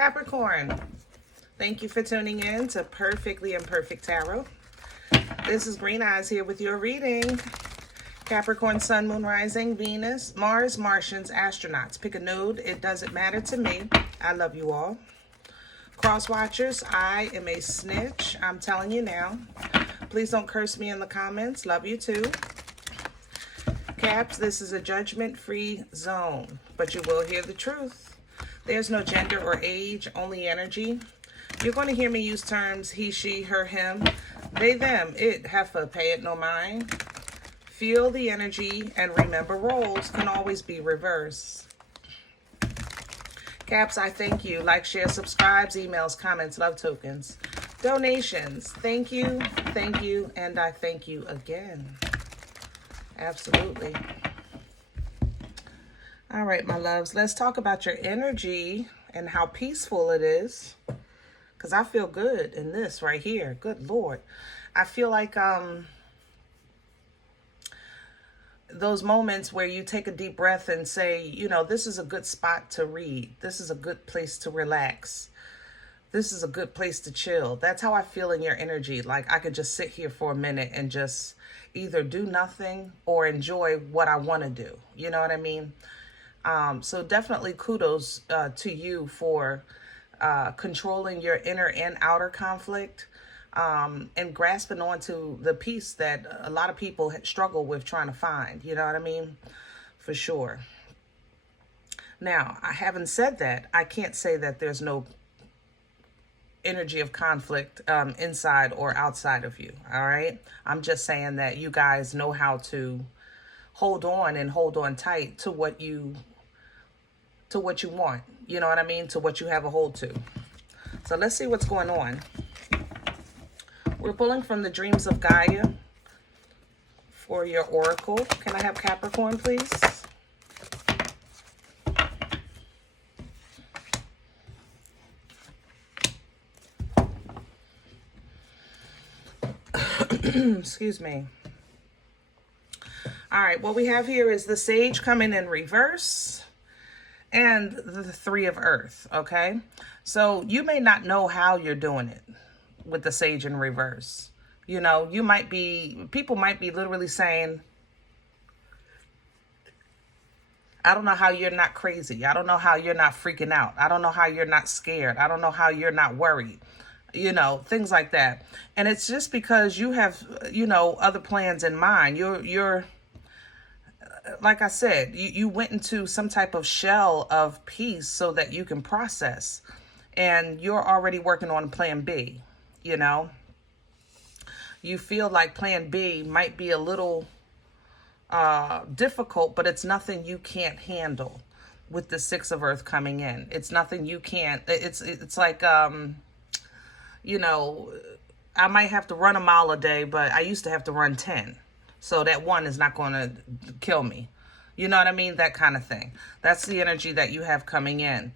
Capricorn, thank you for tuning in to Perfectly Imperfect Tarot. This is Green Eyes here with your reading. Capricorn, Sun, Moon, Rising, Venus, Mars, Martians, astronauts. Pick a node. It doesn't matter to me. I love you all. Cross watchers, I am a snitch. I'm telling you now. Please don't curse me in the comments. Love you too. Caps, this is a judgment-free zone, but you will hear the truth. There's no gender or age, only energy. You're going to hear me use terms he, she, her, him, they, them, it, heifer, pay it no mind. Feel the energy and remember roles can always be reversed. Caps, I thank you. Like, share, subscribes, emails, comments, love tokens, donations. Thank you, and I thank you again. Absolutely. All right, my loves, let's talk about your energy and how peaceful it is. Because I feel good in this right here. Good Lord. I feel like those moments where you take a deep breath and say, you know, this is a good spot to read. This is a good place to relax. This is a good place to chill. That's how I feel in your energy. Like I could just sit here for a minute and just either do nothing or enjoy what I want to do. You know what I mean? So definitely kudos to you for controlling your inner and outer conflict and grasping onto the peace that a lot of people struggle with trying to find. You know what I mean? For sure. Now, I haven't said that. I can't say that there's no energy of conflict inside or outside of you. All right. I'm just saying that you guys know how to hold on and hold on tight to what you want. You know what I mean? To what you have a hold to. So let's see what's going on. We're pulling from the Dreams of Gaia for your oracle. Can I have Capricorn, please? Excuse me. All right, what we have here is the Sage coming in reverse and the Three of Earth, okay? So you may not know how you're doing it with the Sage in reverse. You know, people might be literally saying, I don't know how you're not crazy. I don't know how you're not freaking out. I don't know how you're not scared. I don't know how you're not worried. You know, things like that. And it's just because you have, you know, other plans in mind. You're like I said, you went into some type of shell of peace so that you can process. And you're already working on plan B, you know. You feel like plan B might be a little difficult, but it's nothing you can't handle with the Six of Earth coming in. It's nothing you can't. It's like, you know, I might have to run a mile a day, but I used to have to run 10. So that one is not going to kill me. You know what I mean? That kind of thing. That's the energy that you have coming in.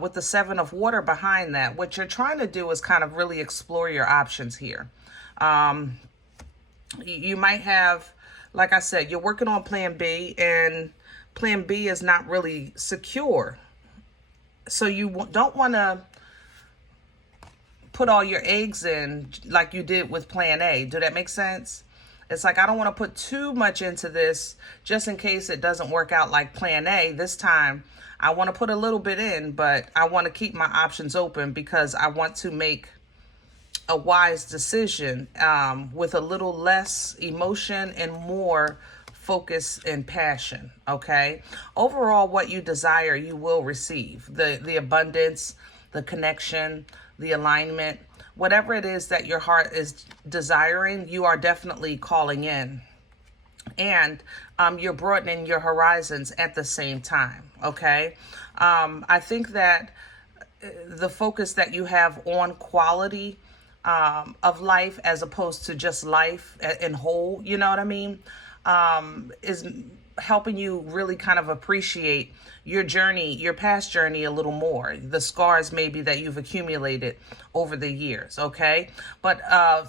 With the Seven of Water behind that, what you're trying to do is kind of really explore your options here. You might have, like I said, you're working on plan B, and plan B is not really secure. So you don't want to put all your eggs in like you did with plan A. Do that make sense? It's like, I don't want to put too much into this just in case it doesn't work out like plan A. This time, I want to put a little bit in, but I want to keep my options open because I want to make a wise decision with a little less emotion and more focus and passion, okay? Overall, what you desire, you will receive. The abundance, the connection, the alignment, whatever it is that your heart is desiring, you are definitely calling in. And you're broadening your horizons at the same time, okay? I think that the focus that you have on quality of life as opposed to just life in whole, you know what I mean, is helping you really kind of appreciate your journey, your past journey a little more, the scars maybe that you've accumulated over the years, okay? But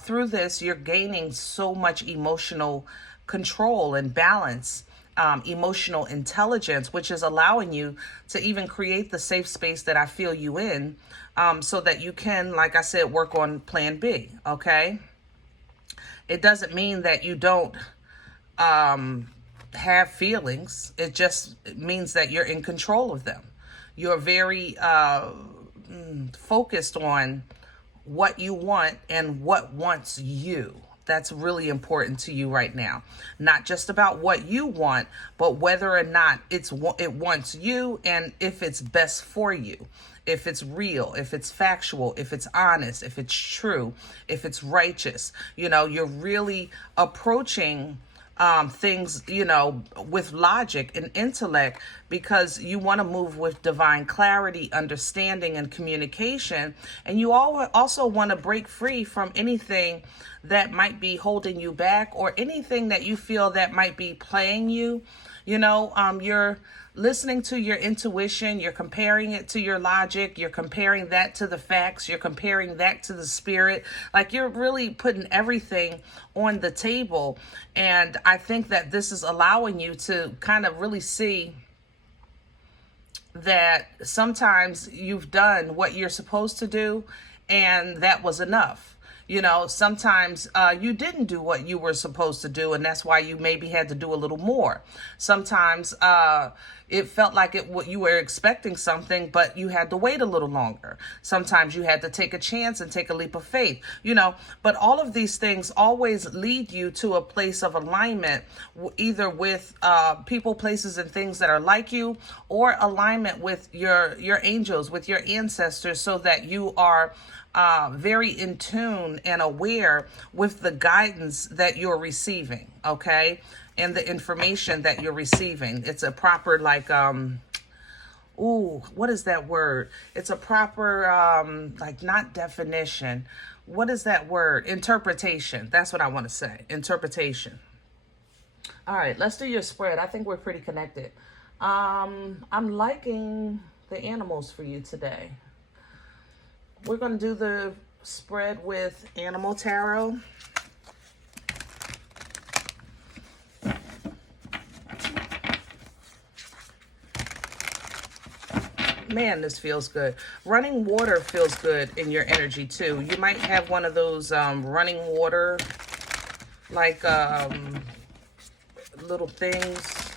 through this, you're gaining so much emotional control and balance emotional intelligence, which is allowing you to even create the safe space that I feel you in, so that you can, like I said, work on plan B, okay? It doesn't mean that you don't have feelings. It just means that you're in control of them. You're very focused on what you want and what wants you. That's really important to you right now. Not just about what you want, but whether or not it wants you, and if it's best for you, if it's real, if it's factual, if it's honest, if it's true, if it's righteous. You know, you're really approaching things, you know, with logic and intellect, because you want to move with divine clarity, understanding, and communication. And you also want to break free from anything that might be holding you back, or anything that you feel that might be playing you. You know, you're listening to your intuition, you're comparing it to your logic, you're comparing that to the facts, you're comparing that to the spirit. Like, you're really putting everything on the table. And I think that this is allowing you to kind of really see that sometimes you've done what you're supposed to do, and that was enough. You know, sometimes you didn't do what you were supposed to do, and that's why you maybe had to do a little more. Sometimes it felt like you were expecting something, but you had to wait a little longer. Sometimes you had to take a chance and take a leap of faith, you know. But all of these things always lead you to a place of alignment, either with people, places, and things that are like you, or alignment with your angels, with your ancestors, so that you are very in tune and aware with the guidance that you're receiving, okay? And the information that you're receiving. It's a proper, like, what is that word? It's a proper, like, not definition. What is that word? Interpretation. That's what I want to say. Interpretation. All right, let's do your spread. I think we're pretty connected. I'm liking the animals for you today. We're going to do the spread with Animal Tarot. Man, this feels good. Running water feels good in your energy too. You might have one of those running water, like little things.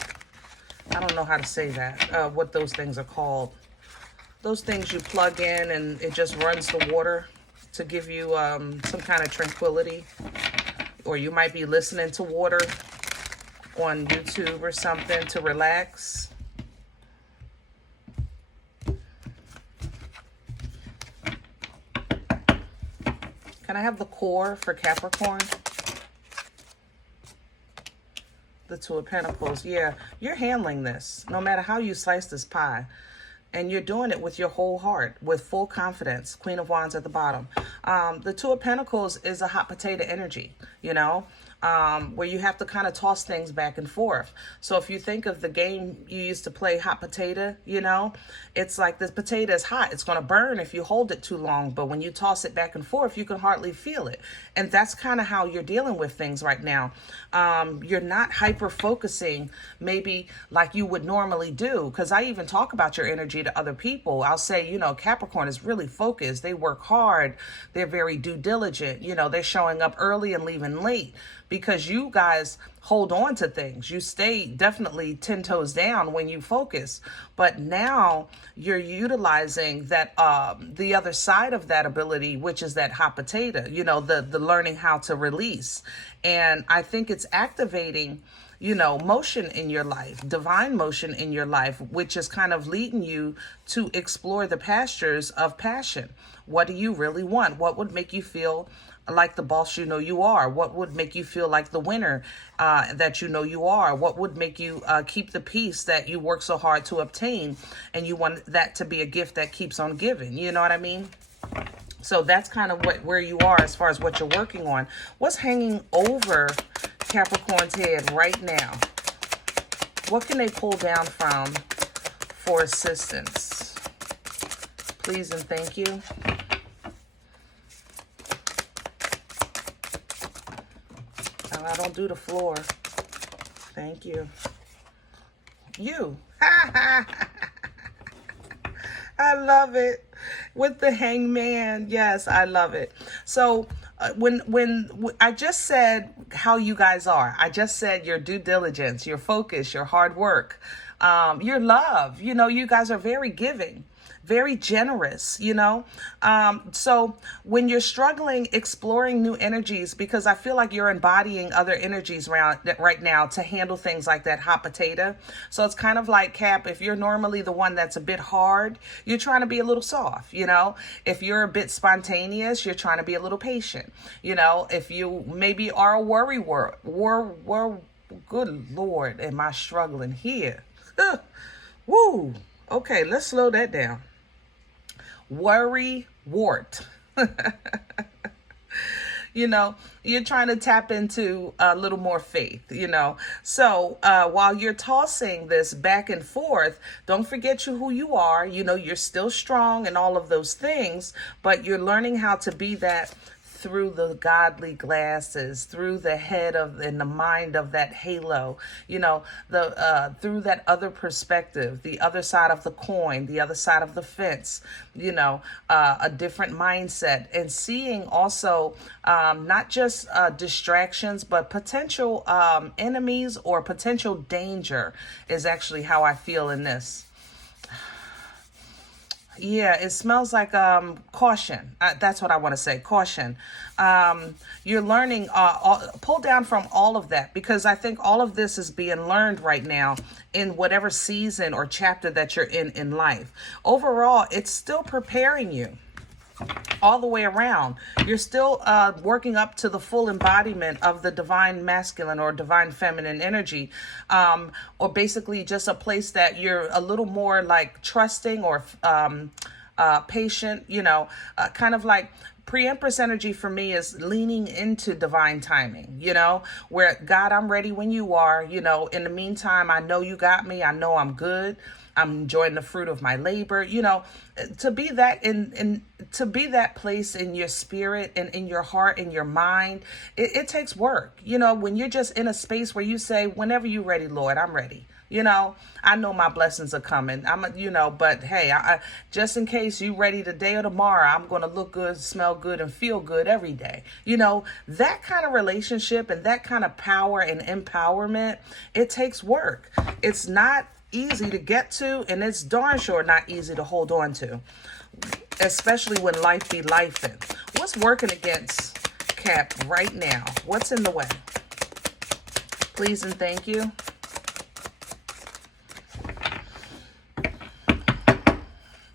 I don't know how to say that, what those things are called. Those things you plug in and it just runs the water to give you some kind of tranquility. Or you might be listening to water on YouTube or something to relax. Can I have the core for Capricorn? The Two of Pentacles. Yeah, you're handling this no matter how you slice this pie. And you're doing it with your whole heart, with full confidence. Queen of Wands at the bottom. The Two of Pentacles is a hot potato energy, you know, where you have to kind of toss things back and forth. So if you think of the game you used to play, hot potato, you know, it's like this potato is hot. It's going to burn if you hold it too long. But when you toss it back and forth, you can hardly feel it. And that's kind of how you're dealing with things right now. You're not hyper focusing maybe like you would normally do. Because I even talk about your energy to other people. I'll say, you know, Capricorn is really focused. They work hard. They're very due diligent. You know, they're showing up early and leaving late, because you guys hold on to things. You stay definitely 10 toes down when you focus. But now you're utilizing that, the other side of that ability, which is that hot potato, you know, the learning how to release. And I think it's activating, you know, motion in your life, divine motion in your life, which is kind of leading you to explore the pastures of passion. What do you really want? What would make you feel like the boss you know you are? What would make you feel like the winner that you know you are? What would make you keep the peace that you work so hard to obtain? And you want that to be a gift that keeps on giving. You know what I mean? So that's kind of where you are as far as what you're working on. What's hanging over Capricorn's head right now? What can they pull down from for assistance? Please and thank you. I don't do the floor. Thank you. You. I love it. With the hangman. Yes, I love it. So when I just said how you guys are, I just said your due diligence, your focus, your hard work, your love. You know, you guys are very giving, very generous, you know. So when you're struggling exploring new energies, because I feel like you're embodying other energies right now to handle things like that hot potato. So it's kind of like, Cap, if you're normally the one that's a bit hard, you're trying to be a little soft, you know. If you're a bit spontaneous, you're trying to be a little patient, you know. If you maybe are a worry good Lord, am I struggling here? Woo. Okay, let's slow that down. Worry wart. You know, you're trying to tap into a little more faith, you know. So while you're tossing this back and forth, don't forget who you are. You know, you're still strong and all of those things, but you're learning how to be that through the godly glasses, through the head of and the mind of that halo, you know, the through that other perspective, the other side of the coin, the other side of the fence, you know, a different mindset, and seeing also not just distractions, but potential enemies or potential danger is actually how I feel in this. Yeah, it smells like caution. That's what I want to say, caution. You're learning, pull down from all of that, because I think all of this is being learned right now in whatever season or chapter that you're in life. Overall, it's still preparing you all the way around. You're still working up to the full embodiment of the divine masculine or divine feminine energy, or basically just a place that you're a little more like trusting or patient, you know, kind of like pre-empress energy for me is leaning into divine timing, you know, where God, I'm ready when you are, you know. In the meantime, I know you got me. I know I'm good. I'm enjoying the fruit of my labor, you know. To be that to be that place in your spirit and in your heart and your mind, it takes work, you know. When you're just in a space where you say, whenever you're ready, Lord, I'm ready. You know, I know my blessings are coming. You know, but hey, I just in case you ready today or tomorrow, I'm going to look good, smell good, and feel good every day. You know, that kind of relationship and that kind of power and empowerment, it takes work. It's not easy to get to, and it's darn sure not easy to hold on to, especially when life be lifing. What's working against Cap right now? What's in the way? Please and thank you.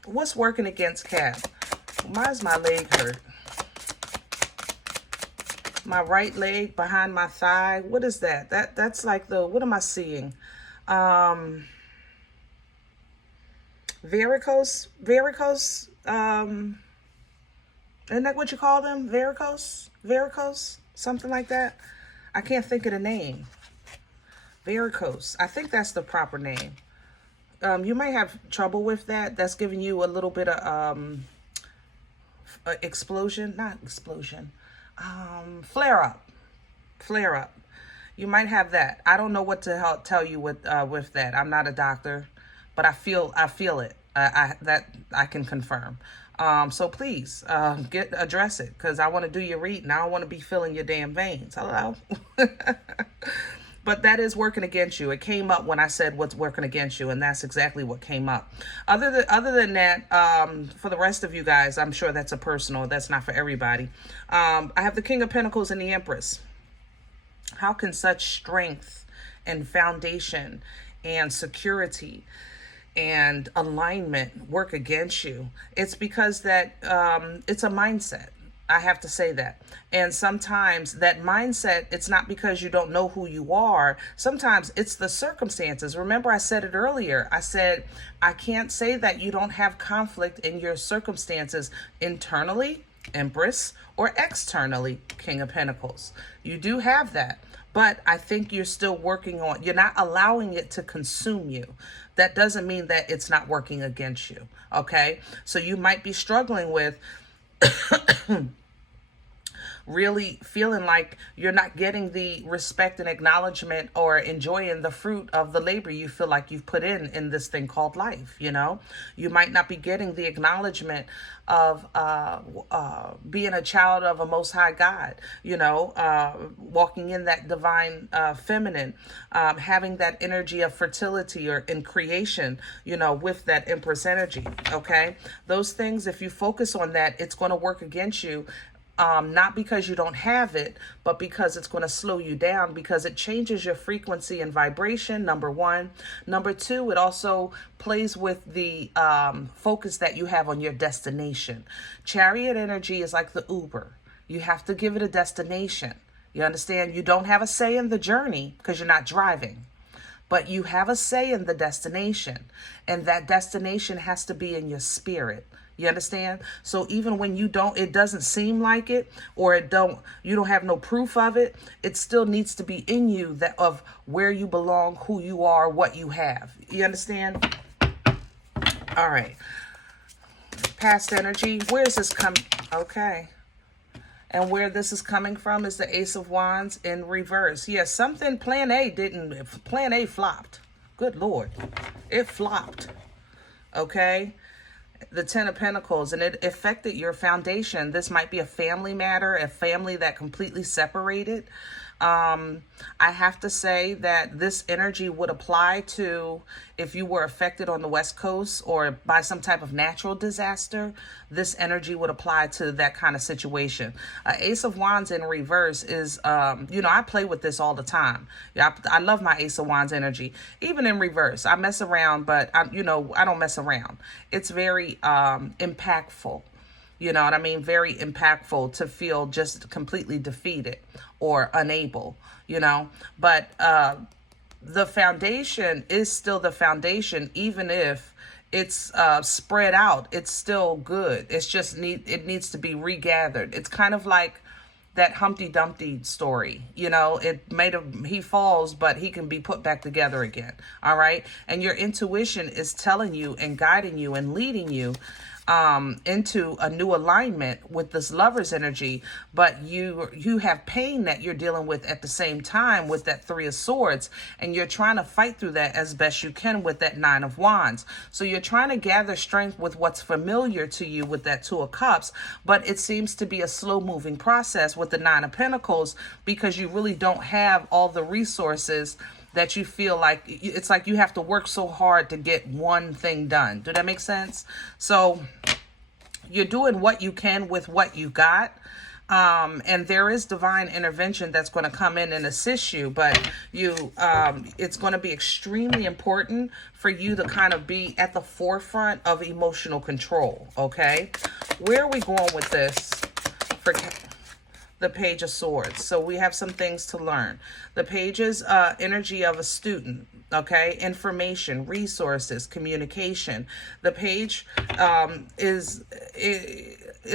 What's working against Cap? Why does my leg hurt? My right leg behind my thigh. What is that? That's like the, what am I seeing? Varicose, isn't that what you call them? Varicose, something like that. I can't think of the name. Varicose, I think that's the proper name. You may have trouble with that. That's giving you a little bit of flare up. You might have that. I don't know what to help tell you with that. I'm not a doctor, but I feel it. That I can confirm. So please address it, because I want to do your reading. I don't want to be filling your damn veins. Hello. But that is working against you. It came up when I said what's working against you, and that's exactly what came up. Other than that, for the rest of you guys, I'm sure that's a personal. That's not for everybody. I have the King of Pentacles and the Empress. How can such strength and foundation and security and alignment work against you? It's because that it's a mindset. I have to say that. And sometimes that mindset, it's not because you don't know who you are. Sometimes it's the circumstances. Remember, I said it earlier. I said, I can't say that you don't have conflict in your circumstances internally, Empress, or externally, King of Pentacles. You do have that. But I think you're still working on, you're not allowing it to consume you. That doesn't mean that it's not working against you. Okay? So you might be struggling with really feeling like you're not getting the respect and acknowledgement or enjoying the fruit of the labor you feel like you've put in this thing called life. You know, you might not be getting the acknowledgement of being a child of a Most High God, you know, walking in that divine feminine, having that energy of fertility or in creation, you know, with that Empress energy. Okay, those things, if you focus on that, it's going to work against you. Not because you don't have it, but because it's going to slow you down, because it changes your frequency and vibration, number one. Number two, it also plays with the focus that you have on your destination. Chariot energy is like the Uber. You have to give it a destination. You understand? You don't have a say in the journey because you're not driving, but you have a say in the destination, and that destination has to be in your spirit. You understand? So even when you don't, it doesn't seem like it, or you don't have no proof of it, it still needs to be in you, that of where you belong, who you are, what you have. You understand? All right. Past energy. Where is this coming? Okay. And where this is coming from is the Ace of Wands in reverse. Yes, something, plan A flopped. Good Lord. It flopped. Okay. The Ten of Pentacles, and it affected your foundation. This might be a family matter, a family that completely separated. I have to say that this energy would apply to if you were affected on the West Coast or by some type of natural disaster. This energy would apply to that kind of situation. Ace of Wands in reverse is, you know, I play with this all the time. I love my Ace of Wands energy, even in reverse. I mess around, but I don't mess around. It's very impactful. You know what I mean? Very impactful to feel just completely defeated or unable, you know. But the foundation is still the foundation, even if it's spread out. It's still good. It's just it needs to be regathered. It's kind of like that Humpty Dumpty story, you know. He falls, but he can be put back together again. All right. And your intuition is telling you and guiding you and leading you into a new alignment with this Lover's energy, but you have pain that you're dealing with at the same time with that Three of Swords, and you're trying to fight through that as best you can with that Nine of Wands. So you're trying to gather strength with what's familiar to you with that Two of Cups, but it seems to be a slow moving process with the Nine of Pentacles, because you really don't have all the resources that you feel like. It's like you have to work so hard to get one thing done. Do that make sense? So you're doing what you can with what you got. And there is divine intervention that's going to come in and assist you, but it's going to be extremely important for you to kind of be at the forefront of emotional control. Okay. Where are we going with this? For the Page of Swords. So we have some things to learn. The Page is energy of a student. Okay, information, resources, communication. The Page is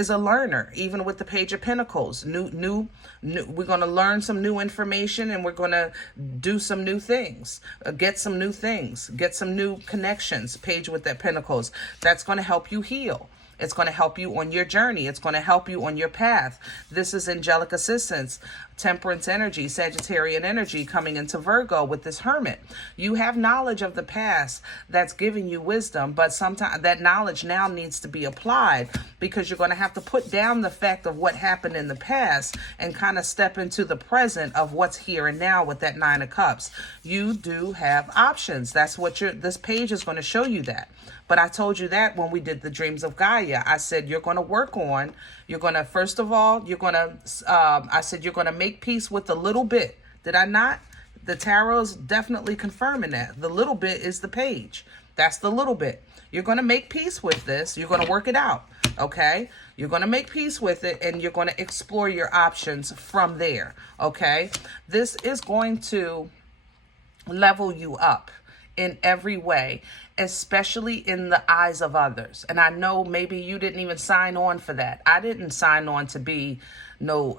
a learner, even with the Page of Pentacles. New. We're going to learn some new information, and we're going to do some new things, get some new things, get some new connections. Page with that Pentacles. That's going to help you heal. It's going to help you on your journey. It's going to help you on your path. This is angelic assistance, temperance energy, Sagittarian energy coming into Virgo with this Hermit. You have knowledge of the past that's giving you wisdom, but sometimes that knowledge now needs to be applied, because you're going to have to put down the fact of what happened in the past and kind of step into the present of what's here and now with that Nine of Cups. You do have options. That's what this page is going to show you that. But I told you that when we did the Dreams of Gaia. I said you're going to work on, first of all, I said you're going to make peace with the little bit. Did I not? The tarot's definitely confirming that. The little bit is the Page. That's the little bit. You're going to make peace with this. You're going to work it out. Okay? You're going to make peace with it, and you're going to explore your options from there. Okay? This is going to level you up in every way, especially in the eyes of others. And I know maybe you didn't even sign on for that. I didn't sign on to be no,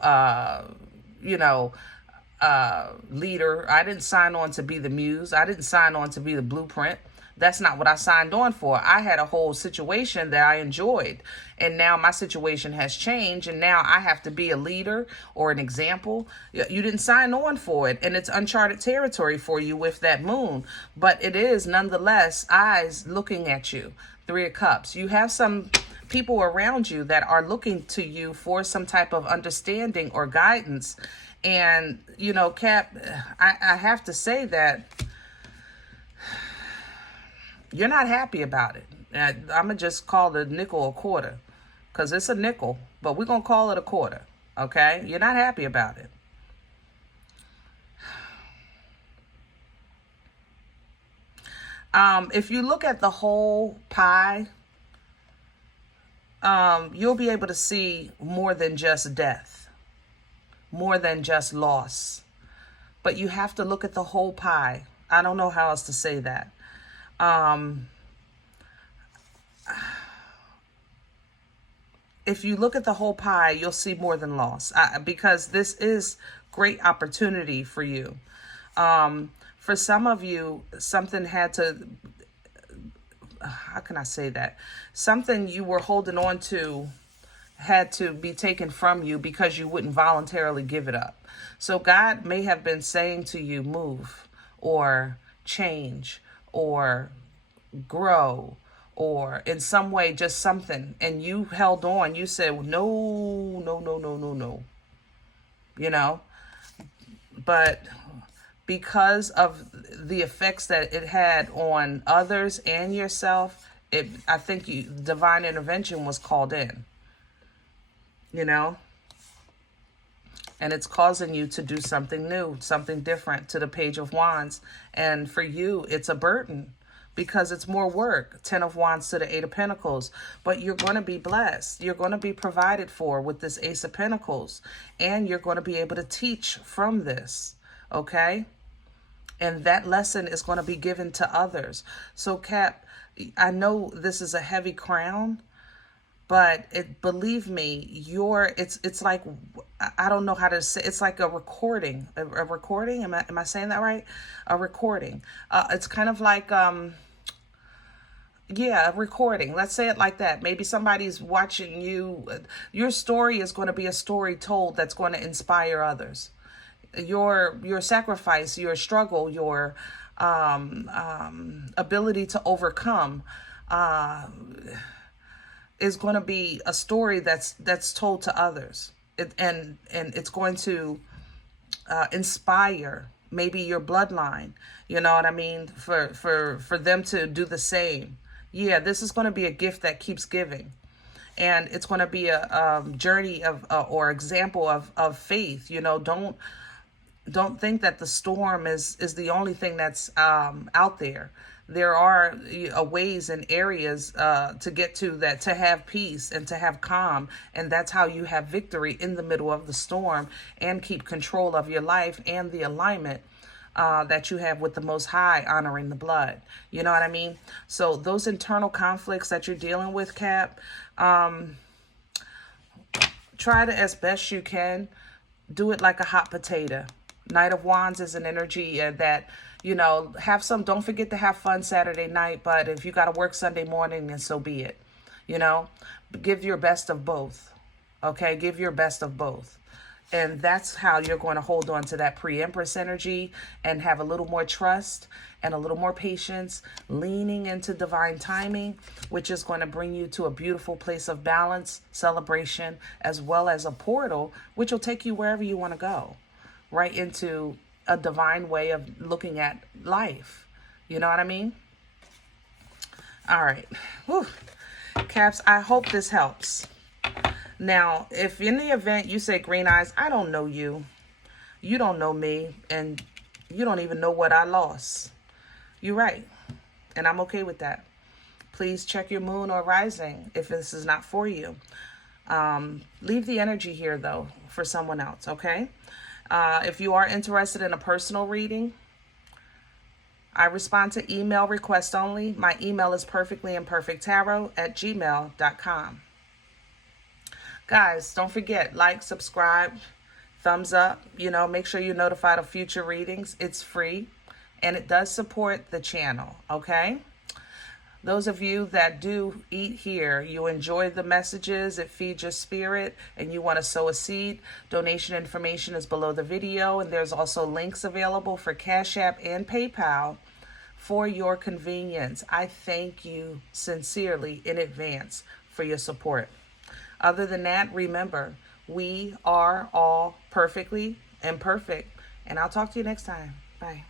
leader. I didn't sign on to be the muse. I didn't sign on to be the blueprint. That's not what I signed on for. I had a whole situation that I enjoyed. And now my situation has changed. And now I have to be a leader or an example. You didn't sign on for it. And it's uncharted territory for you with that moon. But it is nonetheless eyes looking at you. 3 of Cups. You have some people around you that are looking to you for some type of understanding or guidance. And, you know, Cap, I have to say that you're not happy about it. I'm going to just call the nickel a quarter, because it's a nickel, but we're going to call it a quarter, okay? You're not happy about it. If you look at the whole pie, you'll be able to see more than just death, more than just loss. But you have to look at the whole pie. I don't know how else to say that. If you look at the whole pie, you'll see more than loss, because this is great opportunity for you. For some of you, something had to, how can I say that? Something you were holding on to had to be taken from you because you wouldn't voluntarily give it up. So God may have been saying to you, move or change or grow, or in some way, just something. And you held on. You said, no, no, no, no, no, no. You know, but because of the effects that it had on others and yourself, I think divine intervention was called in, you know, and it's causing you to do something new, something different, to the Page of Wands. And for you, it's a burden because it's more work. 10 of Wands to the 8 of Pentacles. But you're going to be blessed. You're going to be provided for with this Ace of Pentacles. And you're going to be able to teach from this. Okay? And that lesson is going to be given to others. So, Cap, I know this is a heavy crown, but believe me, it's like, I don't know how to say, it's like a recording. A recording? Am I saying that right? A recording. It's kind of like, yeah, a recording. Let's say it like that. Maybe somebody's watching you. Your story is going to be a story told that's going to inspire others. Your sacrifice, your struggle, your ability to overcome is going to be a story that's told to others. And it's going to inspire maybe your bloodline, you know what I mean, for them to do the same. Yeah, this is going to be a gift that keeps giving. And it's going to be a journey of or example of faith. You know, don't think that the storm is the only thing that's out there. There are ways and areas to get to that, to have peace and to have calm. And that's how you have victory in the middle of the storm and keep control of your life and the alignment that you have with the Most High, honoring the blood. You know what I mean? So those internal conflicts that you're dealing with, Cap, try to, as best you can, do it like a hot potato. Knight of Wands is an energy that, you know, don't forget to have fun Saturday night, but if you got to work Sunday morning, then so be it. You know, give your best of both. Okay, give your best of both. And that's how you're going to hold on to that pre-Empress energy and have a little more trust and a little more patience, leaning into divine timing, which is going to bring you to a beautiful place of balance, celebration, as well as a portal, which will take you wherever you want to go, right into a divine way of looking at life. You know what I mean? All right. Whew. Caps, I hope this helps. Now, if in the event you say, Green Eyes, I don't know you, you don't know me, and you don't even know what I lost. You're right. And I'm okay with that. Please check your moon or rising if this is not for you. Leave the energy here, though, for someone else, okay? If you are interested in a personal reading, I respond to email requests only. My email is perfectlyimperfecttarot@gmail.com. Guys, don't forget, like, subscribe, thumbs up. You know, make sure you're notified of future readings. It's free, and it does support the channel, okay? Those of you that do eat here, you enjoy the messages, it feeds your spirit, and you want to sow a seed, donation information is below the video, and there's also links available for Cash App and PayPal for your convenience. I thank you sincerely in advance for your support. Other than that, remember, we are all perfectly imperfect, and I'll talk to you next time. Bye.